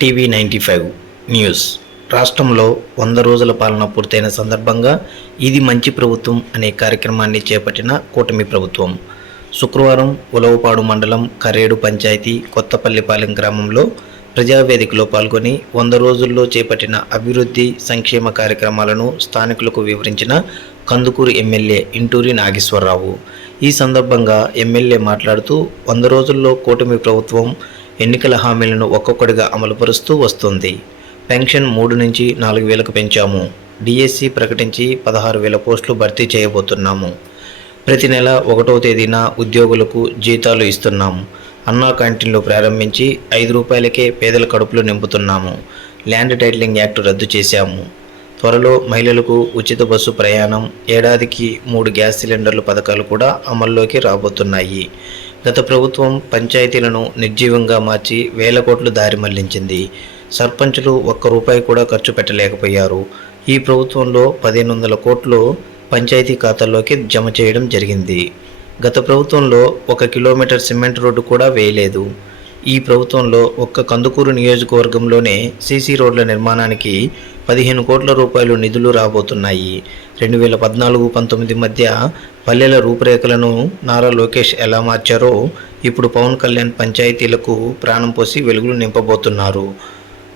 TV ninety five news. రాష్ట్రంలో వంద రోజుల పాలన పూర్తయిన సందర్భంగా ఇది మంచి ప్రభుత్వం అనే కార్యక్రమాన్ని చేపట్టిన కూటమి ప్రభుత్వం. శుక్రవారం ఉలవపాడు మండలం కరేడు పంచాయతీ కొత్తపల్లిపాలెం గ్రామంలో ప్రజావేదికలో పాల్గొని వంద రోజుల్లో చేపట్టిన అభివృద్ధి సంక్షేమ కార్యక్రమాలను స్థానికులకు వివరించిన కందుకూరు ఎమ్మెల్యే ఇంటూరి నాగేశ్వరరావు. ఈ సందర్భంగా ఎమ్మెల్యే మాట్లాడుతూ వంద రోజుల్లో కూటమి ప్రభుత్వం ఎన్నికల హామీలను ఒక్కొక్కటిగా అమలుపరుస్తూ వస్తుంది. పెన్షన్ మూడు నుంచి నాలుగు వేలకు పెంచాము. డిఎస్సి ప్రకటించి పదహారు వేల పోస్టులు భర్తీ చేయబోతున్నాము. ప్రతి నెల ఒకటో తేదీన ఉద్యోగులకు జీతాలు ఇస్తున్నాము అన్నా క్యాంటీన్లు ప్రారంభించి ఐదు రూపాయలకే పేదల కడుపులు నింపుతున్నాము. ల్యాండ్ టైటిలింగ్ యాక్ట్ రద్దు చేశాము. త్వరలో మహిళలకు ఉచిత బస్సు ప్రయాణం ఏడాదికి మూడు గ్యాస్ సిలిండర్లు పథకాలు కూడా అమల్లోకి రాబోతున్నాయి. గత ప్రభుత్వం పంచాయతీలను నిర్జీవంగా మార్చి వేల కోట్లు దారి మళ్ళించింది. సర్పంచులు ఒక్క రూపాయి కూడా ఖర్చు పెట్టలేకపోయారు. ఈ ప్రభుత్వంలో పదిహేను వందల కోట్లు పంచాయతీ ఖాతాల్లోకి జమ చేయడం జరిగింది. గత ప్రభుత్వంలో ఒక కిలోమీటర్ సిమెంట్ రోడ్డు కూడా వేయలేదు. ఈ ప్రభుత్వంలో ఒక్క కందుకూరు నియోజకవర్గంలోనే సీసీ రోడ్ల నిర్మాణానికి పదిహేను కోట్ల రూపాయలు నిధులు రాబోతున్నాయి. రెండు వేల పద్నాలుగు పంతొమ్మిది మధ్య పల్లెల రూపురేఖలను నారా లోకేష్ ఎలా మార్చారో ఇప్పుడు పవన్ కళ్యాణ్ పంచాయతీలకు ప్రాణం పోసి వెలుగులు నింపబోతున్నారు.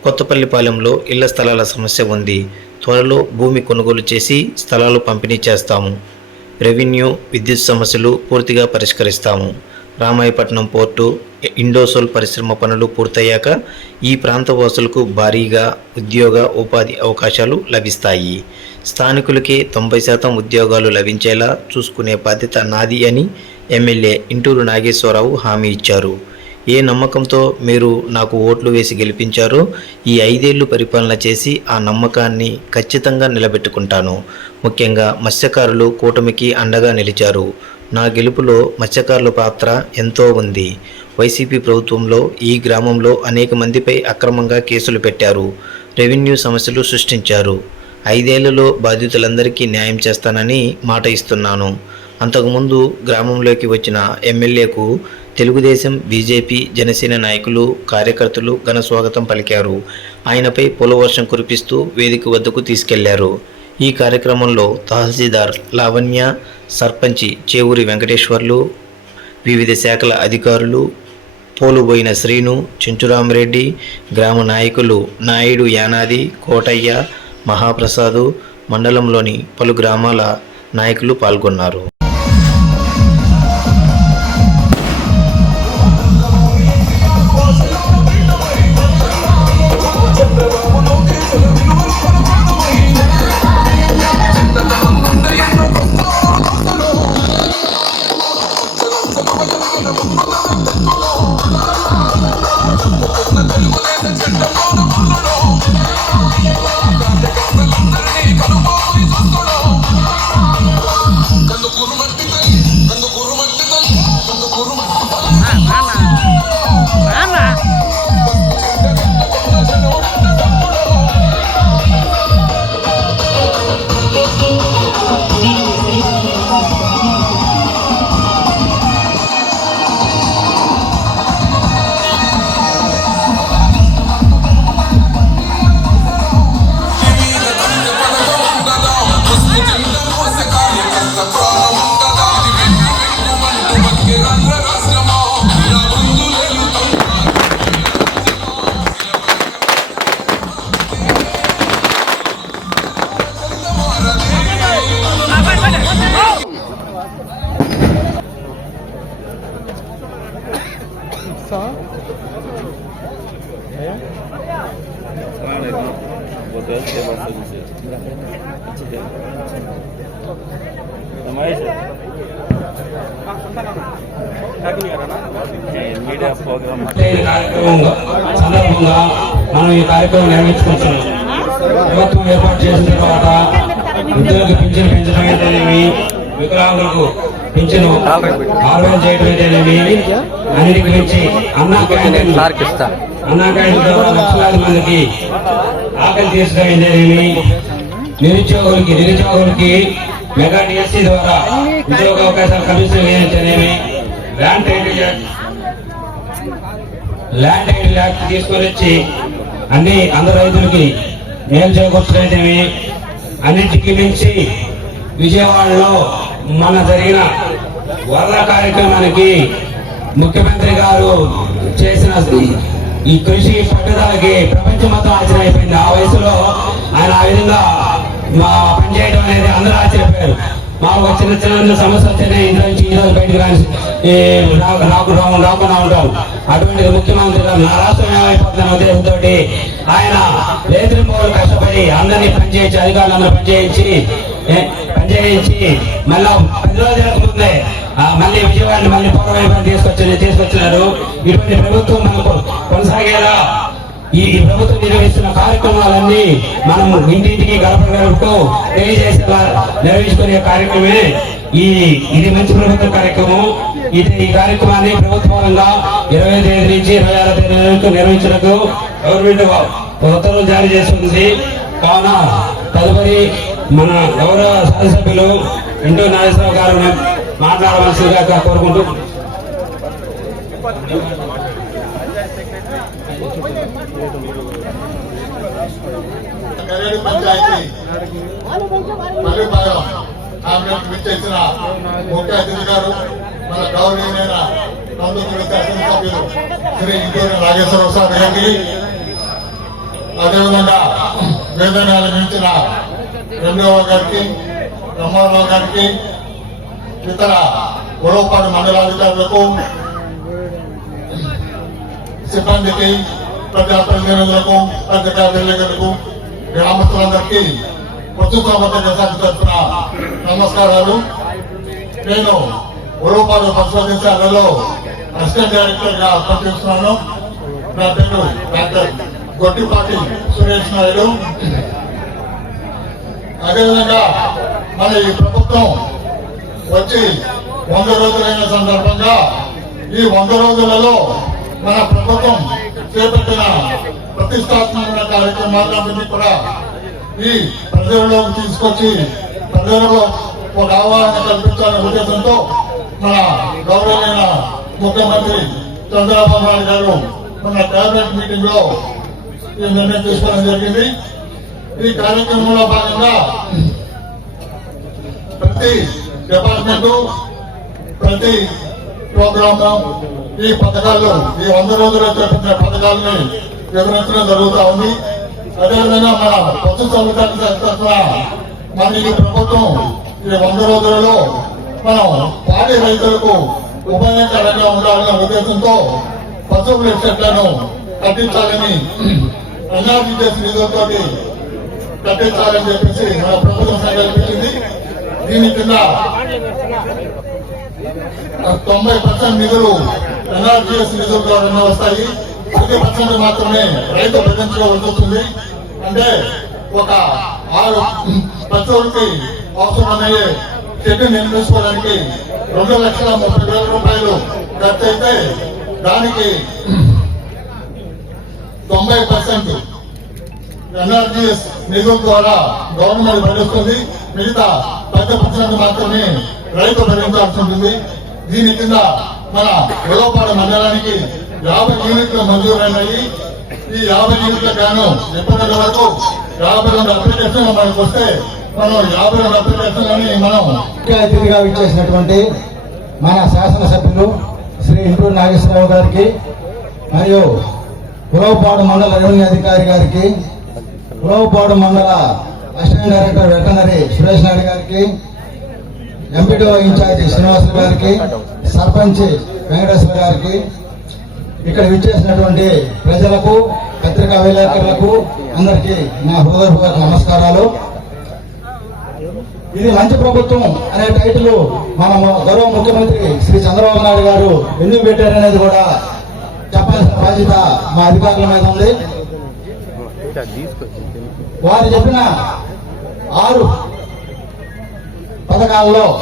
కొత్తపల్లిపాలెంలో ఇళ్ళ స్థలాల సమస్య ఉంది. త్వరలో భూమి కొనుగోలు చేసి స్థలాలు పంపిణీ చేస్తాము. రెవెన్యూ విద్యుత్ సమస్యలు పూర్తిగా పరిష్కరిస్తాము. రామాయపట్నం పోర్టు ఇండోసోల్ పరిశ్రమ పనులు పూర్తయ్యాక ఈ ప్రాంత వాసులకు భారీగా ఉద్యోగ ఉపాధి అవకాశాలు లభిస్తాయి. స్థానికులకి తొంభై శాతం ఉద్యోగాలు లభించేలా చూసుకునే బాధ్యత నాది అని ఎమ్మెల్యే ఇంటూరు నాగేశ్వరరావు హామీ ఇచ్చారు. ఏ నమ్మకంతో మీరు నాకు ఓట్లు వేసి గెలిపించారో ఈ ఐదేళ్ళు పరిపాలన చేసి ఆ నమ్మకాన్ని ఖచ్చితంగా నిలబెట్టుకుంటాను. ముఖ్యంగా మత్స్యకారులు కూటమికి అండగా నిలిచారు. నా గెలుపులో మత్స్యకారుల పాత్ర ఎంతో ఉంది. వైసీపీ ప్రభుత్వంలో ఈ గ్రామంలో అనేక మందిపై అక్రమంగా కేసులు పెట్టారు. రెవెన్యూ సమస్యలు సృష్టించారు. ఐదేళ్ళలో బాధితులందరికీ న్యాయం చేస్తానని మాట ఇస్తున్నాను. అంతకుముందు గ్రామంలోకి వచ్చిన ఎమ్మెల్యేకు తెలుగుదేశం బీజేపీ జనసేన నాయకులు కార్యకర్తలు ఘన స్వాగతం పలికారు. ఆయనపై పొలవర్షం కురిపిస్తూ వేదిక వద్దకు తీసుకెళ్ళారు. ఈ కార్యక్రమంలో తహసీల్దార్ లావణ్య సర్పంచి చేవూరి వెంకటేశ్వర్లు వివిధ శాఖల అధికారులు పోలుబోయిన శ్రీను చెంచురామరెడ్డి గ్రామ నాయకులు నాయుడు యానాది కోటయ్య మహాప్రసాదు మండలంలోని పలు గ్రామాల నాయకులు పాల్గొన్నారు. మీడియా ప్రోగ్రామ్ కార్యక్రమంగా సందర్భంగా మనం ఈ కార్యక్రమం నిర్వహించుకుంటున్నాం ప్రభుత్వం ఏర్పాటు చేసిన తర్వాత ఉద్యోగ పింఛను పెంచడం అయితేనేమి వికలాంగులకు పింఛను ఆరు చేయడం అయితేనేమి అన్నిటి గురించి అన్నా క్యాంటీన్ అన్నా లక్షలాది మందికి ఆకలి తీర్చడం నిరుద్యోగులకి నిరుద్యోగులకి మెగా డిఎస్సీ ద్వారా ఉద్యోగ అవకాశాలు కల్పించలేమి land title act land title act తీసుకొని వచ్చి అన్ని అందరు రైతులకి మేలు చేకూర్చలేదేమి అన్నింటికి మించి విజయవాడలో మన జరిగిన వరద కార్యక్రమానికి ముఖ్యమంత్రి గారు చేసిన ఈ కృషి పట్టుదలకి ప్రపంచమంతా మొత్తం ఆ వయసులో ఆయన ఆ విధంగా మా పనిచేయడం అనేది అందరూ ఆశ్చర్యపోయారు. మాకు ఒక చిన్న చిన్న సమస్యలు వచ్చినాయి ఇంట్లో నుంచి ఈ రోజు బయటకు రాని ఈ రాకు రాకుండా ఉంటాం. అటువంటి ముఖ్యమంత్రి నా రాష్ట్రం ఏమైపోతున్న ఉద్దేశంతో ఆయన రైతుల కష్టపడి అందరినీ పనిచేయించి అధికారులందరూ పనిచేయించి ఏ, పనిచేయించి మళ్ళా పది రోజులు ముందే మళ్ళీ విజయవాడని మళ్ళీ పూర్వవైపు తీసుకొచ్చి తీసుకొచ్చినారు. ఇటువంటి ప్రభుత్వం మనకు కొనసాగేలా ఈ ప్రభుత్వం నిర్వహిస్తున్న కార్యక్రమాలన్నీ మనం ఇంటింటికి గడప గడపకు తెలియజేసేలా నిర్వహించుకునే కార్యక్రమే ఈ ఇది మంచి ప్రభుత్వ కార్యక్రమం. ఇది ఈ కార్యక్రమాన్ని ప్రభుత్వంగా ఇరవై తేదీ నుంచి ఇరవై ఆరో తేదీ వరకు నిర్వహించడానికి గవర్నమెంట్ ఉత్తర్వులు జారీ చేస్తుంది. కావున తదుపరి మన గౌరవ శాసనసభ్యులు ఎంటూ నాగేశ్వరరావు గారు మాట్లాడవలసిందిగా కోరుకుంటూ కరేడు కాంగ్రెస్ విచ్చేసిన ముఖ్య అతిథి గారు మన గౌరవనీయమైన నందుకుల శాసనసభ్యులు శ్రీ ఇంటూరి నాగేశ్వరరావు సార్ గారికి అదేవిధంగా వేదనాలు మించిన రెండవ గారికి బ్రహ్మారావు గారికి ఇతర గొడవపాడు మండలాధికారులకు సిబ్బందికి ప్రజాప్రతినిధులకు పత్రికారులకు గ్రామస్తులందరికీ పశుసంవర్ధక తరఫున నమస్కారాలు. నేను ఉరవపాడు పరిశోధించాలలో అసిస్టెంట్ డైరెక్టర్గా పనిచేస్తున్నాను. నా పేరు డాక్టర్ గొట్టిపాటి సురేష్ నాయుడు. అదేవిధంగా మన ఈ ప్రభుత్వం వచ్చి వంద రోజులైన సందర్భంగా ఈ వంద రోజులలో మన ప్రభుత్వం చేపట్టిన ప్రతిష్టాత్మకమైన కార్యక్రమాలన్నింటినీ కూడా ఈ ప్రజలలోకి తీసుకొచ్చి ప్రజలలో ఒక అవగాహన కల్పించాలనే ఉద్దేశంతో మన గౌరవమైన ముఖ్యమంత్రి చంద్రబాబు నాయుడు గారు మన కేబినెట్ మీటింగ్లో ఈ నిర్ణయం తీసుకోవడం జరిగింది. ఈ కార్యక్రమంలో భాగంగా ప్రతి డిపార్ట్మెంట్ ప్రతి ప్రోగ్రాము ఈ పథకాలు ఈ వంద రోజుల్లో చేపట్టిన పథకాలని వివరించడం జరుగుతూ ఉంది. అదేవిధంగా మన పశు తరఫున మన ఈ ప్రభుత్వం ఈ వంద రోజులలో మనం పాడి రైతులకు ఉపయోగకరంగా ఉండాలనే ఉద్దేశంతో పశువుల చెట్లను కట్టించాలని ఎన్ఆర్జీఎస్ నిధులతో తప్పించాలని చెప్పేసి మన ప్రభుత్వం సంకల్పించింది దీని కింద తొంభై పర్సెంట్ నిధులు ఎన్ఆర్జీఎస్ నిధుల ద్వారా వస్తాయి. పది పర్సెంట్ మాత్రమే రైతు బెదిరించవలసి వస్తుంది అంటే ఒక ఆరు పశువులకి అవసరమయ్యే చెట్టు నిర్మించుకోవడానికి రెండు లక్షల ముప్పై వేల రూపాయలు ఖర్చు అయితే దానికి తొంభై పర్సెంట్ ఎన్ఆర్జీఎస్ నిధుల ద్వారా గవర్నమెంట్ భరిస్తుంది. మిగతా పెద్ద పక్షాన్ని మాత్రమే రైతు భరించాల్సి ఉంటుంది. దీని కింద మన విలోపాడ మండలానికి యాభై యూనిట్లు మంజూరైనాయి ఈ యాభై యూనిట్ల గాను ఇప్పటి వరకు యాభై రెండు అప్లికేషన్లు మనకు వస్తే మనం యాభై రెండు అప్లికేషన్లని మనం ముఖ్య అతిథిగా ఇచ్చేసినటువంటి మన శాసనసభ్యులు శ్రీ ఇంటూరు నాగేశ్వరరావు గారికి మరియు గురవపాడు మండల రెవెన్యూ అధికారి గారికి కురవపాడు మండల assistant director veterinary Suresh Naidu గారికి ఎంపీడీఓ ఇన్ఛార్జి శ్రీనివాసులు గారికి సర్పంచ్ వెంకటేశ్వర గారికి ఇక్కడ విచ్చేసినటువంటి ప్రజలకు పత్రికా విలేకరులకు అందరికీ నా హృదయపూర్వక నమస్కారాలు. ఇది మంచి ప్రభుత్వం అనే టైటిల్ మన గౌరవ ముఖ్యమంత్రి శ్రీ చంద్రబాబు నాయుడు గారు ఎందుకు పెట్టారనేది కూడా చెప్పాల్సిన బాధ్యత మా అధికారుల మీద ఉంది. వారు చెప్పిన ఆరు పథకాల్లో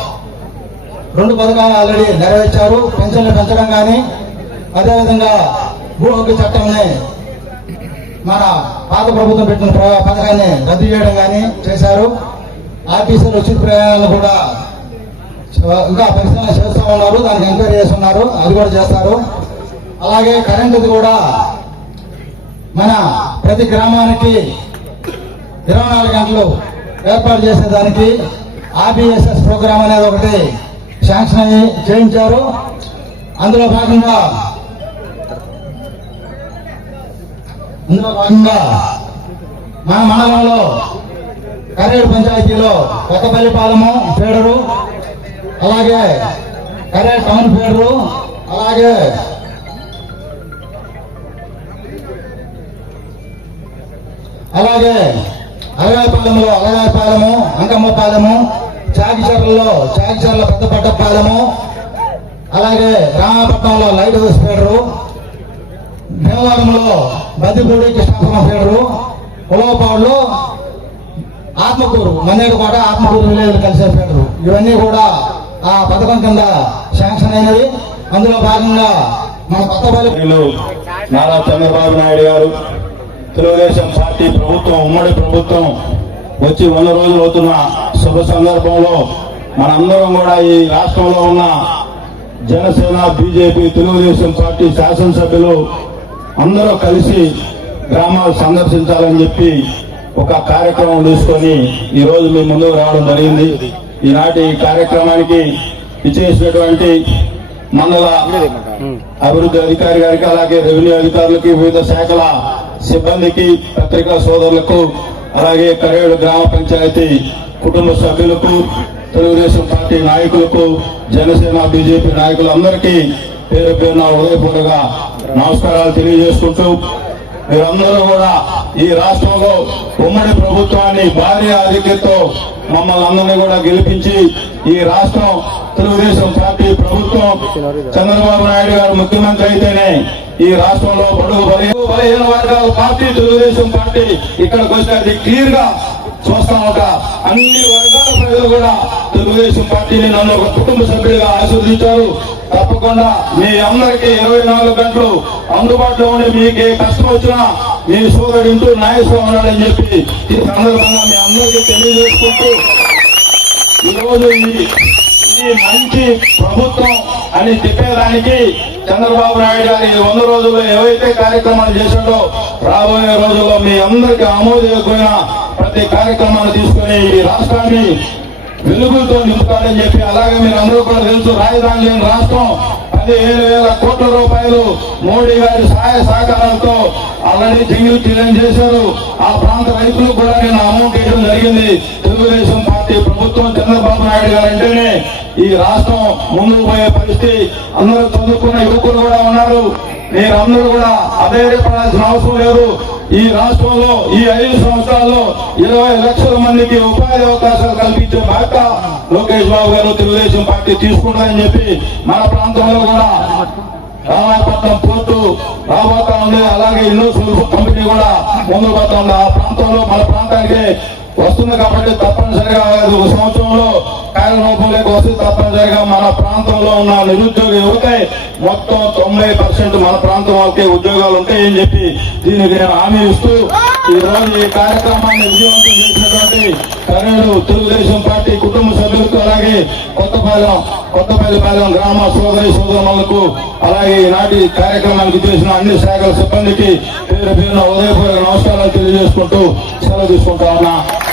రెండు పథకాలు ఆల్రెడీ నెరవేర్చారు. పెన్షన్లు పెంచడం కానీ అదేవిధంగా భూ హక్కు చట్టంని మన పాత ప్రభుత్వం పెట్టిన ప్ర- పథకాన్ని రద్దు చేయడం కానీ చేశారు. ఆర్టీసీలు ఉచిత ప్రయాణాలను కూడా ఇంకా పరిశీలన చేస్తూ ఉన్నారు. దానికి ఎంక్వైరీ చేస్తున్నారు అది కూడా చేస్తారు. అలాగే కరెంటుది కూడా మన ప్రతి గ్రామానికి ఇరవై నాలుగు గంటలు ఏర్పాటు చేసేదానికి ఆర్బిఎస్ఎస్ ప్రోగ్రామ్ అనేది ఒకటి శాంక్షన్ అయ్యి చేయించారు. అందులో భాగంగా అందులో భాగంగా మన మండలంలో కరేడు పంచాయతీలో కొత్తపల్లి పాలెము అలాగే కరేడు టౌన్ పేడరు అలాగే అలాగే అలగాయపాలెంలో అలగాయపాలెము అంకమ్మపాలెము చాకిచర్లలో చాకిచర్ల పెద్దపట్టపాలెము అలాగే రామాపట్నంలో లైట్ హౌస్ ఫీడరు భీమవరంలో బదిపూడి కృష్ణాపురం ఫీడరు ఉలవపాడులో ఆత్మకూరు మన్నేడుకోట ఆత్మకూరు విలేజ్లు కలిసే ఫీడరు ఇవన్నీ కూడా ఆ పథకం కింద శాంక్షన్ అయినవి. అందులో భాగంగా మన కొత్తపల్లి నారా చంద్రబాబు నాయుడు గారు తెలుగుదేశం పార్టీ ప్రభుత్వం ఉమ్మడి ప్రభుత్వం వచ్చి వంద రోజులు అవుతున్న శుభ సందర్భంలో మనందరం కూడా ఈ రాష్ట్రంలో ఉన్న జనసేన బీజేపీ తెలుగుదేశం పార్టీ శాసనసభ్యులు అందరూ కలిసి గ్రామాలు సందర్శించాలని చెప్పి ఒక కార్యక్రమం తీసుకొని ఈ రోజు మీ ముందుకు రావడం జరిగింది. ఈనాటి కార్యక్రమానికి ఇచ్చేసినటువంటి మండల అభివృద్ధి అధికారి గారికి అలాగే రెవెన్యూ అధికారులకి వివిధ శాఖల సిబ్బందికి పత్రికా సోదరులకు అలాగే కరేడు గ్రామ పంచాయతీ కుటుంబ సభ్యులకు తెలుగుదేశం పార్టీ నాయకులకు జనసేన బీజేపీ నాయకులందరికీ పేరు పేరున ఉదయపూర్వక నమస్కారాలు తెలియజేసుకుంటూ మీరందరూ కూడా ఈ రాష్ట్రంలో ఉమ్మడి ప్రభుత్వాన్ని భారీ ఆధిక్యతతో మమ్మల్ని అందరినీ కూడా గెలిపించి ఈ రాష్ట్రం తెలుగుదేశం పార్టీ ప్రభుత్వం చంద్రబాబు నాయుడు గారు ముఖ్యమంత్రి అయితేనే ఈ రాష్ట్రంలో బడుగు బలహీన వర్గాల పార్టీ తెలుగుదేశం పార్టీ ఇక్కడికి వస్తే క్లియర్గా చూస్తా ఉంటా. అన్ని వర్గాల ప్రజలు కూడా తెలుగుదేశం పార్టీని నన్ను ఒక కుటుంబ సభ్యుడిగా ఆశీర్వదించారు. తప్పకుండా మీ అందరికీ ఇరవై నాలుగు గంటలు అందుబాటులో ఉండి మీకు ఏ కష్టం వచ్చినా మీ సోదరుడు ఇంటూ నాయసం ఉన్నాడని చెప్పి ఈ సందర్భంగా మీ అందరికీ తెలియజేసుకుంటూ ఈరోజు ఈ ఈ మంచి ప్రభుత్వం అని చెప్పేదానికి చంద్రబాబు నాయుడు గారు ఈ వంద రోజుల్లో ఏవైతే కార్యక్రమాలు చేశాడో రాబోయే రోజుల్లో మీ అందరికీ ఆమోదయోగ్యమైన ప్రతి కార్యక్రమాన్ని తీసుకుని ఈ రాష్ట్రాన్ని వెలుగులతో నింపుతాడని చెప్పి అలాగే మీరు అందరూ కూడా తెలుసు రాజధాని లేని రాష్ట్రం పదిహేను వేల కోట్ల రూపాయలు మోడీ గారి సహాయ సహకారాలతో ఆల్రెడీ జంగిల్ క్లియర్ చేశారు. ఆ ప్రాంత రైతులకు కూడా నేను అమౌంట్ ఇవ్వడం జరిగింది. తెలుగుదేశం పార్టీ ప్రభుత్వం చంద్రబాబు నాయుడు గారు అంటేనే ఈ రాష్ట్రం ముందుకు పోయే పరిస్థితి. అందరూ చదువుకున్న యువకులు కూడా ఉన్నారు. మీరందరూ కూడా అధైర్యపడాల్సిన అవసరం లేదు. ఈ రాష్ట్రంలో ఈ ఐదు సంవత్సరాల్లో ఇరవై లక్షల మందికి ఉపాధి అవకాశాలు కల్పించే బాధ్యత లోకేష్ బాబు గారు తెలుగుదేశం పార్టీ తీసుకుంటారని చెప్పి మన ప్రాంతంలో కూడా రామాయపట్నం పోర్టు రాబోతా ఉంది. అలాగే ఇల్లు కంపెనీ కూడా ముందు పోతా ఉంది. ఆ ప్రాంతంలో మన ప్రాంతానికి వస్తుంది కాబట్టి తప్పనిసరిగా ఒక సంవత్సరంలో కార్యరూపంలోకి వస్తే తప్పనిసరిగా మన ప్రాంతంలో ఉన్న నిరుద్యోగ యువత మొత్తం తొంభై పర్సెంట్ మన ప్రాంతం వాళ్ళకే ఉద్యోగాలు ఉంటాయని చెప్పి దీనికి నేను హామీ ఇస్తూ ఈ రోజు ఈ కార్యక్రమాన్ని విజయవంతం చేసినటువంటి కరేడు తెలుగుదేశం పార్టీ కుటుంబ సభ్యులకు అలాగే కొత్తపాలెం కొత్తపల్లిపాలెం గ్రామ సోదరి సోదరులకు అలాగే ఈనాటి కార్యక్రమానికి చేసిన అన్ని శాఖల సిబ్బందికి పేరు పేరున ఉదయపూర్వక నమస్కారాలు తెలియజేసుకుంటూ సెలవు తీసుకుంటా ఉన్నా.